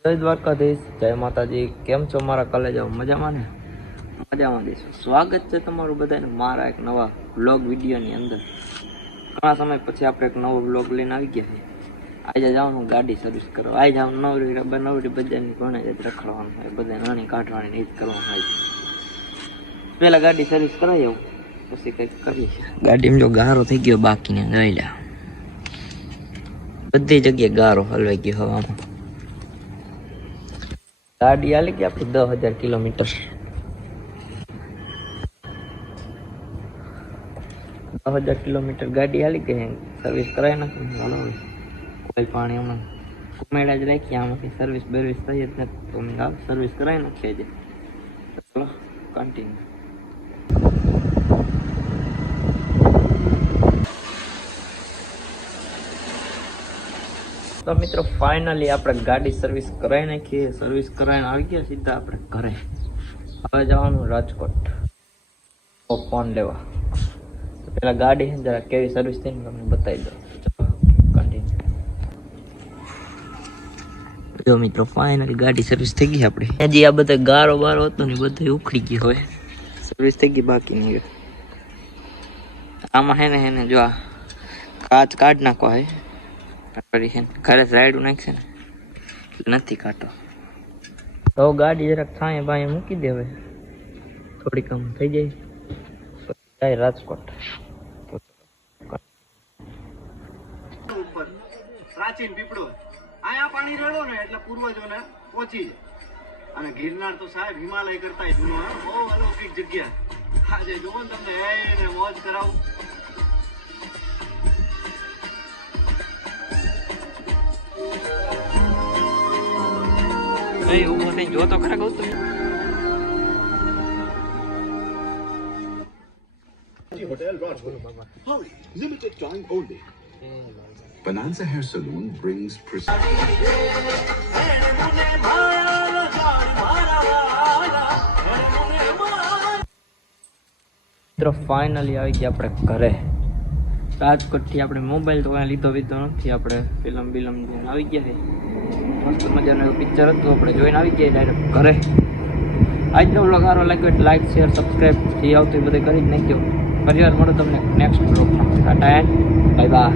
જય દ્વારકાધીશ, જય માતાજી. કેમ છો મારા કલેજાઓ? મજામાં ને? મજામાં દઈશું. સ્વાગત છે તમારું બધાનું મારા એક નવા વ્લોગ વિડીયોની અંદર. ઘણા સમય પછી આપણે એક નવો વ્લોગ લઈને આવી ગયા છીએ. આજે જવાનું ગાડી સર્વિસ કરવા. આજે જવાનું નવરી બજારની ઘણે જ રખડવાનું હોય, બધા નાની કાઢવાની એ જ કરવાનું હોય. પહેલાં ગાડી સર્વિસ કરાવી આવું, પછી કંઈક કરીએ. ગાડીમાં જો ગારો થઈ ગયો બાકીને જોઈ લે. બધી જગ્યાએ ગારો હલવાઈ ગયો હવામાં. ગાડી હાલી ગઈ આપણી 10,000 કિલોમીટર. 10,000 કિલોમીટર ગાડી હાલી ગઈ. સર્વિસ કરાવી નાખી. કોઈ પાણી હમણાં કુમેડા જ રાખીએ. આમાંથી સર્વિસ બર્વિસ થઈ જ નથી તો મેં સર્વિસ કરાવી નાખીએ છે. ચલો કન્ટિન્યુ. તો મિત્રો ફાઇનલી આપણે ગાડી સર્વિસ કરાવી નાખીએ. સર્વિસ કરાવીને આવી ગયા સીધા આપણે ઘરે. હવે જવાનું રાજકોટ ફોન લેવા. તો પેલા ગાડી જરા કેવી સર્વિસ થઈને તમને બતાવી દઉં. જો મિત્રો ફાઇનલી ગાડી સર્વિસ થઈ ગઈ આપણી. હજી આ બધા ગારો બારો હતો ને બધું ઉખડી ગયું. હવે સર્વિસ થઈ ગઈ બાકી નહીં. આમાં હેને જો આ કાચ કાઢ નાખવા હે. ઘરે રાયડું નાખશે ને નથી કાઢતો. તો ગાડી જરાક છાંયે બાંયે મૂકી દે. હવે થોડી કમ થઈ જાય રાજકોટ. પ્રાચીન પીપળો આયા પાણી રેડો ને એટલે પૂર્વજોને પહોંચી જાય. અને ગિરનાર તો સાહેબ હિમાલય કરતા જૂનો બહુ અલૌકિક જગ્યા. આજે જુઓ ને તમને એને મોજ કરાવું. જો તો ખરા Gautam Hotel Rajkot. Hurry, limited time only. Bonanza Hair Salon brings finally આવી ગયા આપણે ઘરે. રાજકોટ થી આપણે મોબાઈલ તો કઈ લીધો નથી. આપણે ફિલ્મ આવી ગયા છે. મસ્ત મજાનું એવું પિક્ચર હતું, આપણે જોઈને આવી ગયા ડાયરેક્ટ ઘરે. આજનો વ્લોગ સારો લાગ્યો એટલે લાઈક શેર સબસ્ક્રાઈબ જે આવતું એ બધે કરી જ નાખ્યો. ફરી વાર મળો તમને નેક્સ્ટ વ્લોગમાં. Tata and bye bye.